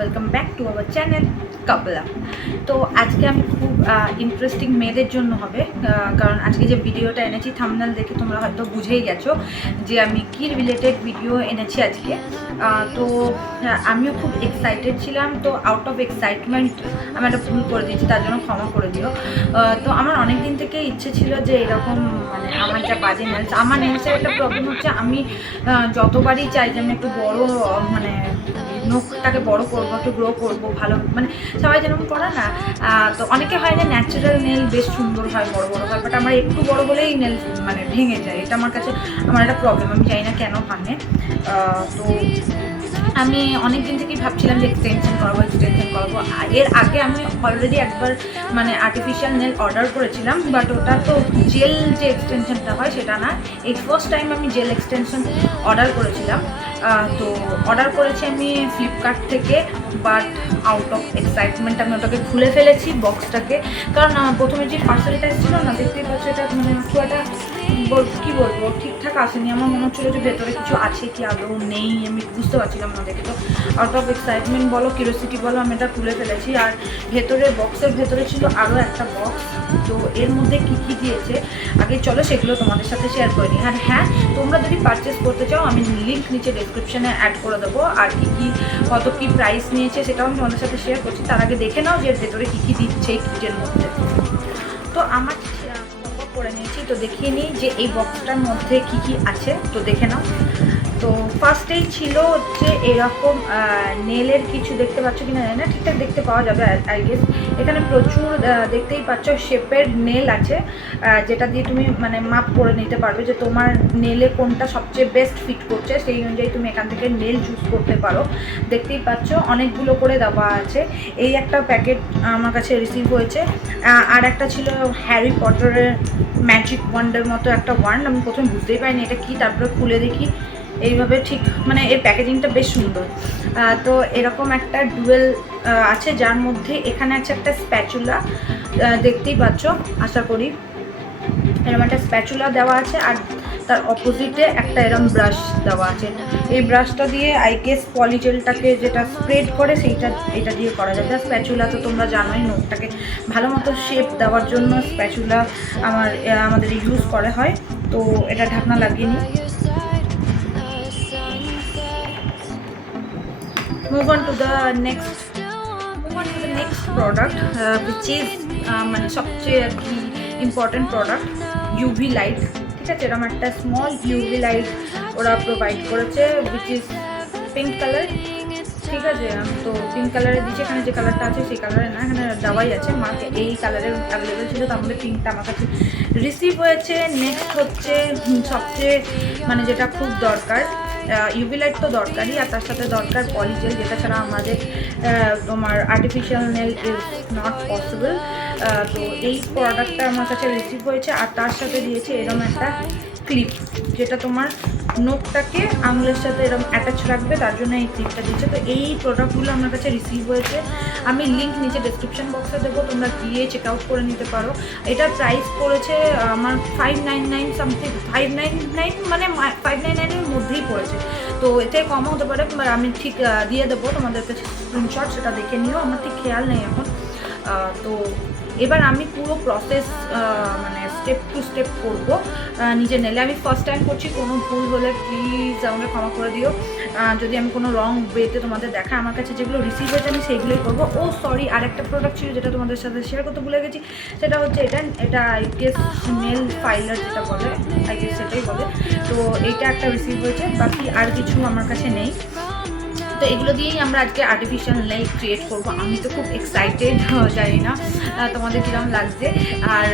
Welcome back to our channel কাপলা। তো আজকে আমি খুব ইন্টারেস্টিং মেয়েদের জন্য হবে, কারণ আজকে যে ভিডিওটা এনেছি থাম্বনেল দেখে তোমরা হয়তো বুঝেই গেছো যে আমি কি রিলেটেড ভিডিও এনেছি আজকে। তো আমিও খুব এক্সাইটেড ছিলাম, তো আউট অফ এক্সাইটমেন্ট আমি একটা ভুল করে দিয়েছি, তার জন্য ক্ষমা করে দিও। তো আমার অনেক দিন থেকে ইচ্ছে ছিল যে এরকম মানে আমার যা বাজে নেলস, আমার নেলসের একটা প্রবলেম হচ্ছে আমি যতবারই চাই যে আমি একটু বড় মানে নখটাকে বড় করবো, একটু গ্রো করবো, ভালো মানে সবাই যেরকম করে না, তো অনেকে হয় যে ন্যাচারাল নেল বেশ সুন্দর হয়, বড় বড় হয়, বাট আমার একটু বড় হলেই নেল মানে ভেঙে যায়। এটা আমার কাছে আমার একটা প্রবলেম, আমি জানি না কেন ভাঙে। তো আমি অনেক দিন থেকেই ভাবছিলাম যে এক্সটেনশন করবো। এর আগে আমি অলরেডি একবার মানে আর্টিফিশিয়াল নেল অর্ডার করেছিলাম, বাট ওটা তো জেল যে এক্সটেনশনটা হয় সেটা না। এই ফার্স্ট টাইম আমি জেল এক্সটেনশন অর্ডার করেছিলাম। তো অর্ডার করেছি আমি ফ্লিপকার্ট থেকে, বাট আউট অফ এক্সাইটমেন্ট আমি ওটাকে খুলে ফেলেছি বক্সটাকে। কারণ প্রথমে যে পার্সেলটা ছিল না, দেখতেই পাচ্ছ এটা মানে খুব একটা কী বলবো ঠিকঠাক আসেনি। আমার মনে হচ্ছিলো যে ভেতরে কিছু আছে কি আদৌ নেই, আমি বুঝতে পারছিলাম না দেখে। তো আউট অফ এক্সাইটমেন্ট বলো, কিউরিওসিটি বলো, আমি এটা খুলে ফেলেছি। আর ভেতরে বক্সের ভেতরে ছিল আরও একটা বক্স। তো এর মধ্যে কী কী দিয়েছে আগে চলো সেগুলো তোমাদের সাথে শেয়ার করে নিই। আর হ্যাঁ, তোমরা যদি পারচেস করতে চাও আমি লিঙ্ক নিচে ডেসক্রিপশানে অ্যাড করে দেবো, আর কী কী কত কী প্রাইস নিয়েছে সেটাও আমি তোমাদের সাথে শেয়ার করছি। তার আগে দেখে নাও যে ভেতরে কী কী দিচ্ছে এই কিটের মধ্যে। তো আমার করে নিয়েছি, তো দেখিয়ে নিই যে এই বক্সটার মধ্যে কি কি আছে, তো দেখে নাও। তো ফার্স্টেই ছিল হচ্ছে এরকম নেলের কিছু, দেখতে পাচ্ছ কিনা জানি না, ঠিকঠাক দেখতে পাওয়া যাবে আই গেস। এখানে প্রচুর দেখতেই পাচ্ছ শেপের নেল আছে, যেটা দিয়ে তুমি মানে মাপ করে নিতে পারবে যে তোমার নেলে কোনটা সবচেয়ে বেস্ট ফিট করছে, সেই অনুযায়ী তুমি এখান থেকে নেল চুজ করতে পারো। দেখতেই পাচ্ছ অনেকগুলো করে দেওয়া আছে। এই একটা প্যাকেট আমার কাছে রিসিভ হয়েছে। আর একটা ছিল হ্যারি পটারের ম্যাজিক ওয়ান্ডের মতো একটা ওয়ান্ড। আমি প্রথমে বুঝতেই পারিনি এটা কি, তারপরে খুলে দেখি এইভাবে, ঠিক মানে এর প্যাকেজিংটা বেশ সুন্দর। তো এরকম একটা ডুয়েল আছে, যার মধ্যে এখানে আছে একটা স্প্যাচুলা, দেখতেই পাচ্ছ আশা করি। এরকম একটা স্প্যাচুলা দেওয়া আছে, আর তার অপোজিটে একটা এরম ব্রাশ দেওয়া আছে। এই ব্রাশটা দিয়ে আই গেস পলিজেলটাকে যেটা স্প্রেড করে সেইটা এটা দিয়ে করা যাবে। আর স্প্যাচুলা তো তোমরা জানোই নখটাকে ভালো মতো শেপ দেওয়ার জন্য স্প্যাচুলা আমাদের ইউজ করা হয়। তো এটা ঢাকনা লাগিয়ে নিই। Move on to the next product, which is মানে সবচেয়ে আর কি ইম্পর্টেন্ট প্রোডাক্ট, ইউভি লাইট। ঠিক আছে, এরকম একটা স্মল ইউভি লাইট ওরা প্রোভাইড করেছে, উইচ ইজ পিঙ্ক কালার। ঠিক আছে, তো পিঙ্ক কালারে দিচ্ছে। এখানে যে কালারটা আছে সেই কালারে না, এখানে দেওয়াই আছে। মাকে এই কালারের অ্যাভেলেবেল ছিল, তার মধ্যে পিঙ্কটা আমার কাছে রিসিভ হয়েছে। নেক্সট হচ্ছে সবচেয়ে মানে যেটা খুব দরকার, ইউভি লাইট তো দরকারই, আর তার সাথে দরকার পলিজেল, যেটা ছাড়া আমাদের তোমার artificial nail is not possible. তো এই প্রোডাক্টটা আমার কাছে রিসিভ হয়েছে, আর তার সাথে দিয়েছে এরকম একটা ক্লিপ, যেটা তোমার নোটটাকে আঙুলের সাথে এরকম অ্যাটাচ রাখবে, তার জন্য এই ক্লিপটা দিয়েছে। তো এই প্রোডাক্টগুলো আমার কাছে রিসিভ হয়েছে, আমি লিঙ্ক নিচে ডেসক্রিপশন বক্সে দেবো, তোমরা গিয়ে চেক আউট করে নিতে পারো। এটার প্রাইস পড়েছে আমার 599 সামথিং, 599 মানে 599-এর মধ্যেই পড়েছে। তো এতে কম হতে পারে, আমি ঠিক দিয়ে দেবো তোমাদের কাছে স্ক্রিনশট, সেটা দেখে নিও, আমার ঠিক খেয়াল নেই এখন। তো এবার আমি পুরো প্রসেস মানে স্টেপ টু স্টেপ করবো নিজে নেলে। আমি ফার্স্ট টাইম করছি, কোনো ভুল হলে প্লিজ আমাকে ক্ষমা করে দিও। যদি আমি কোনো রং ওয়েতে তোমাদের দেখা, আমার কাছে যেগুলো রিসিভ হয়েছে আমি সেইগুলোই করবো। ও সরি, আরেকটা প্রোডাক্ট ছিল যেটা তোমাদের সাথে শেয়ার করতে ভুলে গেছি, সেটা হচ্ছে এটা আই গেস নেল ফাইলার যেটা বলে, আই গেস সেটাই বলে। তো এইটা একটা রিসিভ হয়েছে, বাকি আর কিছু আমার কাছে নেই। তো এগুলো দিয়েই আমরা আজকে আর্টিফিশিয়াল নেল ক্রিয়েট করবো। আমি তো খুব এক্সাইটেড, জানি না তোমাদের কীরকম লাগছে। আর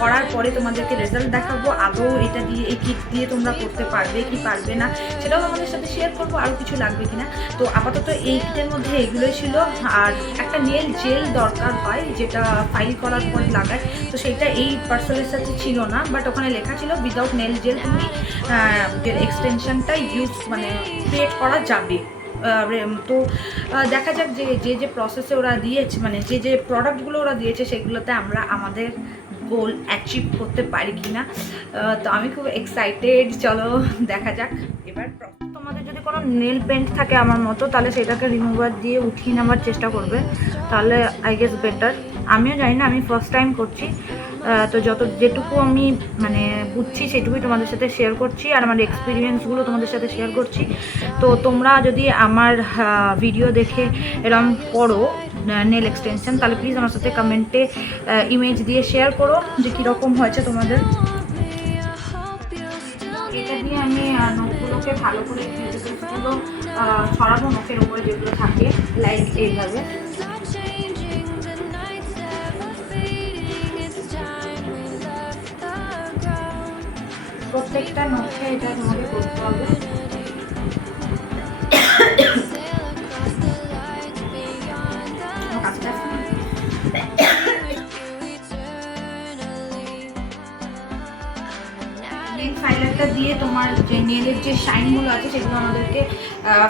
করার পরে তোমাদেরকে রেজাল্ট দেখাবো, আদৌ এটা দিয়ে এই কিট দিয়ে তোমরা করতে পারবে কি পারবে না সেটাও আমাদের সাথে শেয়ার করবো, আরও কিছু লাগবে কিনা। তো আপাতত এই কিটের মধ্যে এগুলোই ছিল। আর একটা নেল জেল দরকার হয়, যেটা ফাইল করার পর লাগায়, তো সেইটা এই পার্সেলের সাথে ছিল না, বাট ওখানে লেখা ছিল উইদাউট নেল জেল তুমি এক্সটেনশনটা ইউজ মানে ক্রিয়েট করা যাবে। তো দেখা যাক যে যে প্রসেসে ওরা দিয়েছে, মানে যে যে প্রোডাক্টগুলো ওরা দিয়েছে সেগুলোতে আমরা আমাদের গোল অ্যাচিভ করতে পারি কি না। তো আমি খুব এক্সাইটেড, চলো দেখা যাক। এবার তোমাদের যদি কোনো নেল পেন্ট থাকে আমার মতো, তাহলে সেটাকে রিমুভার দিয়ে উঠিয়ে নেওয়ার চেষ্টা করবে, তাহলে আই গেস বেটার। আমিও জানি না, আমি ফার্স্ট টাইম করছি, তো যেটুকু আমি মানে বুঝছি সেটুকুই তোমাদের সাথে শেয়ার করছি, আর আমার এক্সপিরিয়েন্সগুলো তোমাদের সাথে শেয়ার করছি। তো তোমরা যদি আমার ভিডিও দেখে এরম করো নেল এক্সটেনশন, তাহলে প্লিজ আমার সাথে কমেন্টে ইমেজ দিয়ে শেয়ার করো যে কীরকম হয়েছে তোমাদের। এটা দিয়ে আমি নখগুলোকে ভালো করে কিউটিকলসগুলো ছড়াবো নখের উপরে যেগুলো থাকে, লাইক এইভাবে। প্রত্যেকটা নখে এটা তোমাকে করতে হবে। নেল ফাইলারটা দিয়ে তোমার যে নেলের যে শাইনগুলো আছে সেগুলো আমাদেরকে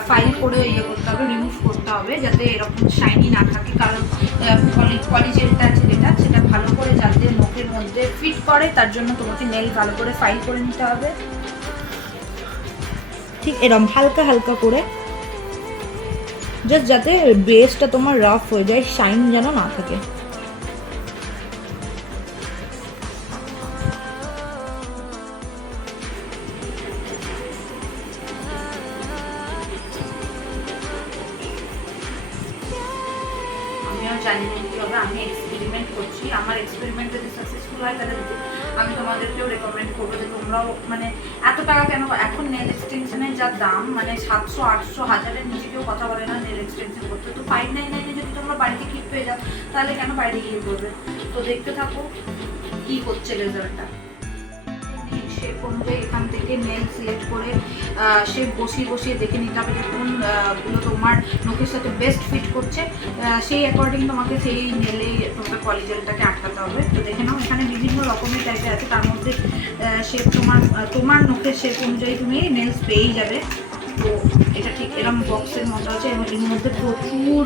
ফাইল করে করতে হবে, রিমুভ করতে হবে, যাতে এরকম শাইনি না থাকে। কারণ পলিজেলটা আছে যেটা, সেটা ভালো করে যাতে নখের মধ্যে ফিট করে, তার জন্য তোমাকে নেল ভালো করে ফাইল করে নিতে হবে। ঠিক এরকম হালকা হালকা করে, জাস্ট যাতে বেসটা তোমার রাফ হয়ে যায়, শাইন যেন না থাকে। জানি না কী হবে, আমি এক্সপেরিমেন্ট করছি। আমার এক্সপেরিমেন্ট যদি সাকসেসফুল হয় তাহলে আমি তোমাদেরকেও রেকমেন্ড করবো যে তোমরাও মানে এত টাকা কেন, এখন নেল এক্সটেনশনের যা দাম, মানে 700, 800, 1000-এর নিচে কেউ কথা বলে না নেল এক্সটেনশন করতে। তো 599-এ যদি তোমরা বাড়িতে কিট পেয়ে যাও, তাহলে কেন বাইরে গিয়ে করবে? তো দেখতে থাকো কী করছে রেজাল্টটা। শেপ অনুযায়ী এখান থেকে নেল সিলেক্ট করে শেপ বসিয়ে বসিয়ে দেখে নিতে হবে যে কোনগুলো তোমার নখের সাথে বেস্ট ফিট করছে, সেই অ্যাকর্ডিং তোমাকে সেই নেলে তোমাকে পলিজেলটাকে আটকাতে হবে। তো দেখে নাও, এখানে বিভিন্ন রকমের টাইপের আছে, তার মধ্যে শেপ তোমার নখের শেপ অনুযায়ী তুমি নেলস পেয়েই যাবে। তো এটা ঠিক এরকম বক্সের মতো আছে, এবং এর মধ্যে প্রচুর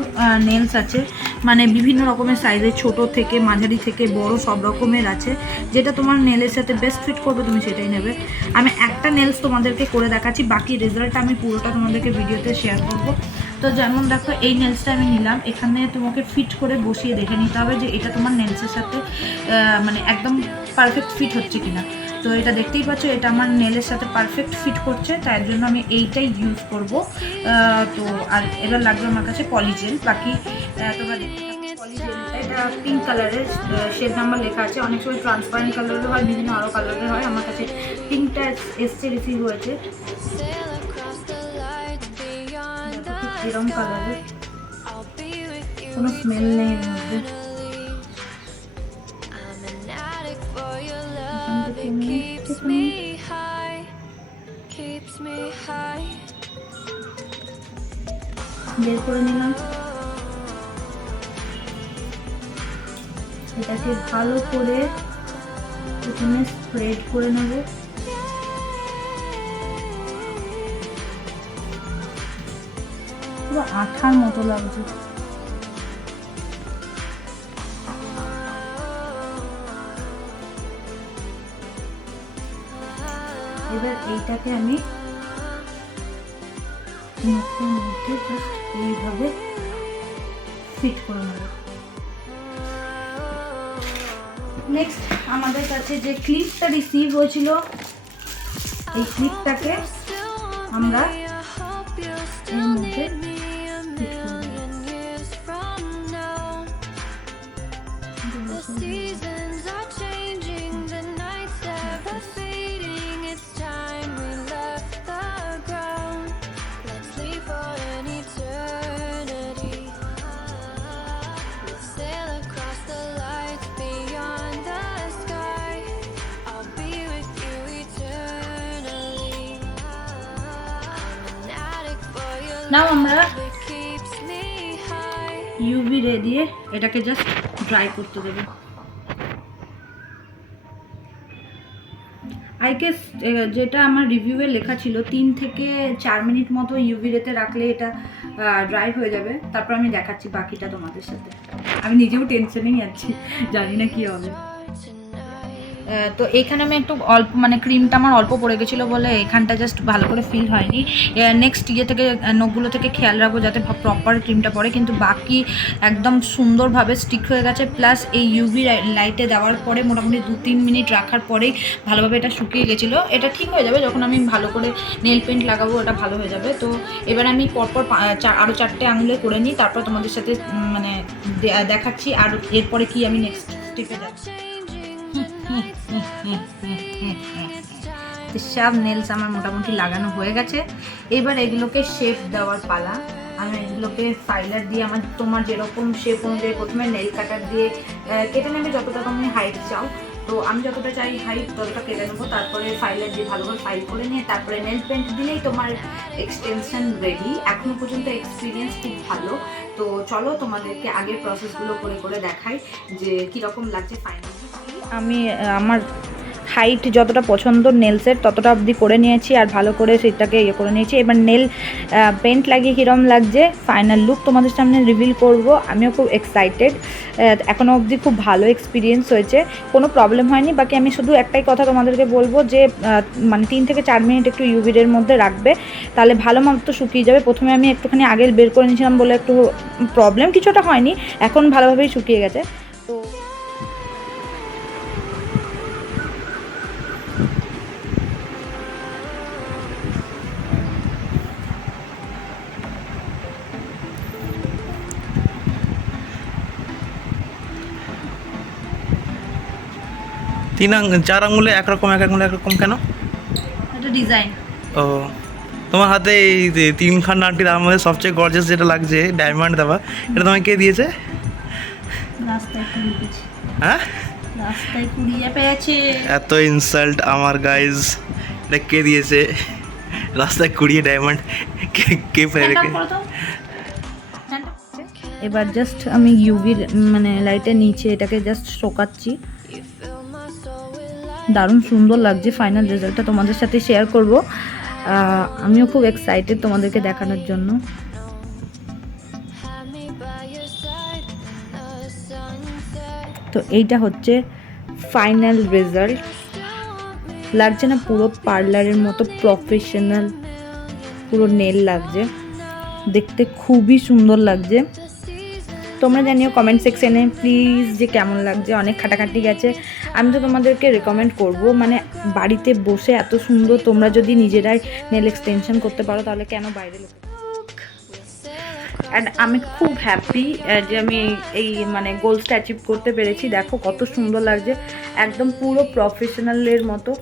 নেলস আছে, মানে বিভিন্ন রকমের সাইজের, ছোট থেকে মাঝারি থেকে বড় সব রকমের আছে। যেটা তোমার নেলের সাথে বেস্ট ফিট করবে তুমি সেটাই নেবে। আমি একটা নেলস তোমাদেরকে করে দেখাচ্ছি, বাকি রেজাল্টটা আমি পুরোটা তোমাদেরকে ভিডিওতে শেয়ার করব। তো যেমন দেখো, এই নেলসটা আমি নিলাম, এখানে তোমাকে ফিট করে বসিয়ে দেখে নিতে হবে যে এটা তোমার নেলসের সাথে মানে একদম পারফেক্ট ফিট হচ্ছে কিনা। তো এটা দেখতেই পাচ্ছ, এটা আমার নেলের সাথে পারফেক্ট ফিট করছে, তাই জন্য আমি এইটাই ইউজ করব। তো আর এবার লাগবে আমার কাছে পলিজেল। বাকি তোমরা দেখতে থাকো। পলিজেলটা এটা পিঙ্ক কালারের, শেড নাম্বার লেখা আছে। অনেক সময় ট্রান্সপারেন্ট কালারের হয়, বিভিন্ন আরও কালারের হয়। আমার কাছে পিঙ্কটা এসছে, রিসিভ হয়েছে এরকম কালারের, কোনো স্মেল নেই এর মধ্যে। বের করে নিলাম, এটাকে ভালো করে প্রথমে স্প্রেড করে নেব। পুরো আঠার মতো লাগছে। এবার এইটাকে আমি নখের মধ্যে জাস্ট এইভাবে ফিট করে নেব। নেক্সট আমাদের কাছে যে ক্লিপটা রিসিভ হয়েছিল, এই ক্লিপটাকে আমরা এর মধ্যে ফিট করে নেব। নাও আমরা ইউভি রে দিয়ে এটাকে জাস্ট ড্রাই করতে দেবো। আই গেস যেটা আমার রিভিউয়ে লেখা ছিল 3 থেকে 4 মিনিট মতো ইউভি রেতে রাখলে এটা ড্রাই হয়ে যাবে। তারপর আমি দেখাচ্ছি বাকিটা তোমাদের সাথে। আমি নিজেও টেনশনেই আছি, জানি না কি হবে। তো এইখানে আমি একটু অল্প মানে ক্রিমটা আমার অল্প পড়ে গেছিলো বলে এখানটা জাস্ট ভালো করে ফিল হয়নি। নেক্সট থেকে নখগুলো থেকে খেয়াল রাখবো যাতে প্রপার ক্রিমটা পড়ে, কিন্তু বাকি একদম সুন্দরভাবে স্টিক হয়ে গেছে। প্লাস এই ইউভি লাইটে দেওয়ার পরে মোটামুটি 2-3 মিনিট রাখার পরেই ভালোভাবে এটা শুকিয়ে গেছিলো। এটা ঠিক হয়ে যাবে যখন আমি ভালো করে নেল পেন্ট লাগাবো, ওটা ভালো হয়ে যাবে। তো এবার আমি পরপর আরও 4টে আঙুলে করে নিই, তারপর তোমাদের সাথে মানে দেখাচ্ছি আর এরপরে কি আমি নেক্সট স্টেপে যাচ্ছি। সব নেলস আমার মোটামুটি লাগানো হয়ে গেছে। এবার এগুলোকে শেপ দেওয়ার পালা। আমি এগুলোকে ফাইলার দিয়ে তোমার যেরকম শেপ অনুযায়ী প্রথমে নেল কাটার দিয়ে কেটে নেবে যতটা তুমি হাইট চাও। তো আমি যতটা চাই হাইট ততটা কেটে নেবো, তারপরে ফাইলার দিয়ে ভালোভাবে ফাইল করে নিয়ে তারপরে নেল পেন্ট দিলেই তোমার এক্সটেনশন রেডি। এখনো পর্যন্ত এক্সপিরিয়েন্স খুব ভালো। তো চলো তোমাদেরকে আগের প্রসেসগুলো করে করে দেখাই যে কীরকম লাগছে ফাইনালি। আমি আমার হাইট যতটা পছন্দ নেলসের ততটা অবধি করে নিয়েছি আর ভালো করে সেটাকে ইয়ে করে নিয়েছি। এবার নেল পেন্ট লাগিয়ে কীরকম লাগছে ফাইনাল লুক তোমাদের সামনে রিভিল করব। আমিও খুব এক্সাইটেড। এখনও অবধি খুব ভালো এক্সপিরিয়েন্স হয়েছে, কোনো প্রবলেম হয়নি। বাকি আমি শুধু একটাই কথা তোমাদেরকে বলবো যে মানে 3 থেকে 4 মিনিট একটু ইউভির মধ্যে রাখবে, তাহলে ভালো মতো শুকিয়ে যাবে। প্রথমে আমি একটুখানি আগে বের করে নিয়েছিলাম বলে একটু প্রবলেম কিছুটা হয়নি, এখন ভালোভাবেই শুকিয়ে গেছে। তো চার আঙুলে একরকম, এক আঙুলে একরকম কেন? এটা ডিজাইন। ও, তোমার হাতে এই 3খান নাটির আমাদের সবচেয়ে গর্জাস যেটা লাগছে ডায়মন্ড দেওয়া, এটা তোমায় কে দিয়েছে? রাস্তায় কুড়িয়ে হ্যাঁ, রাস্তায় কুড়িয়ে পেয়েছে। এত ইনসাল্ট আমার গাইজ। এটা কে দিয়েছে? রাস্তায় কুড়িয়ে ডায়মন্ড কে পেয়ে রেখে? এবার জাস্ট আমি ইউভি মানে লাইটের নিচে এটাকে জাস্ট শোকাচ্ছি। দারুণ সুন্দর লাগছে। ফাইনাল রেজাল্টটা তোমাদের সাথে শেয়ার করব। আমিও খুব এক্সাইটেড তোমাদেরকে দেখানোর জন্য। তো এইটা হচ্ছে ফাইনাল রেজাল্ট। লাগছে না পুরো পার্লারের মতো প্রফেশনাল, পুরো নেল লাগছে, দেখতে খুবই সুন্দর লাগছে। তোমরা জানিও কমেন্ট সেকশনে প্লিজ যে কেমন লাগছে। অনেক খাটাখাটি গেছে। আমি তো তোমাদেরকে রেকমেন্ড করব, মানে বাড়িতে বসে এত সুন্দর তোমরা যদি নিজেরাই নেল এক্সটেনশন করতে পারো তাহলে কেন বাইরে লোক। অ্যান্ড আমি খুব হ্যাপি যে আমি এই মানে গোলসটা অ্যাচিভ করতে পেরেছি। দেখো কত সুন্দর লাগছে, একদম পুরো প্রফেশনালের মতো।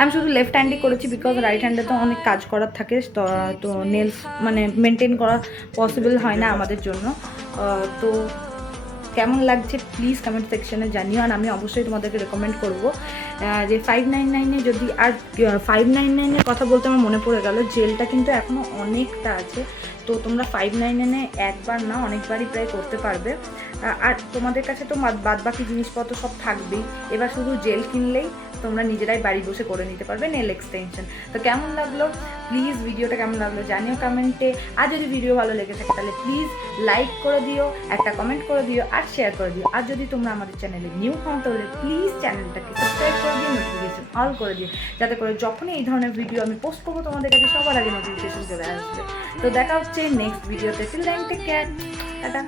আমি শুধু লেফট হ্যান্ডই করেছি বিকজ রাইট হ্যান্ডে তো অনেক কাজ করার থাকে, তো নেলস মানে মেনটেন করা পসিবল হয় না আমাদের জন্য। তো কেমন লাগছে প্লিজ কমেন্ট সেকশনে জানিও। আর আমি অবশ্যই তোমাদেরকে রেকমেন্ড করবো যে 599 যদি আর 599 কথা বলতে আমার মনে পড়ে গেল, জেলটা কিন্তু এখনও অনেকটা আছে। তো তোমরা 599 একবার না অনেকবারই প্রায় করতে পারবে। আর তোমাদের কাছে তো বাদ বাকি জিনিসপত্র সব থাকবেই। এবার শুধু জেল কিনলেই তোমরা নিজেরাই বাড়ি বসে করে নিতে পারবে নেল এক্সটেনশন। তো কেমন লাগলো প্লিজ, ভিডিওটা কেমন লাগলো জানিও কমেন্টে। আর যদি ভিডিও ভালো লেগে থাকে তাহলে প্লিজ লাইক করে দিও, একটা কমেন্ট করে দিও আর শেয়ার করে দিও। আর যদি তোমরা আমাদের চ্যানেলে নিউ হও তাহলে প্লিজ চ্যানেলটাকে সাবস্ক্রাইব করে দিও, নোটিফিকেশন অল করে দিও, যাতে করে যখনই এই ধরনের ভিডিও আমি পোস্ট করবো তোমাদের কাছে সবার আগে নোটিফিকেশন চলে আসবে। তো দেখা হচ্ছে নেক্সট ভিডিওতে। Till then take care, tata.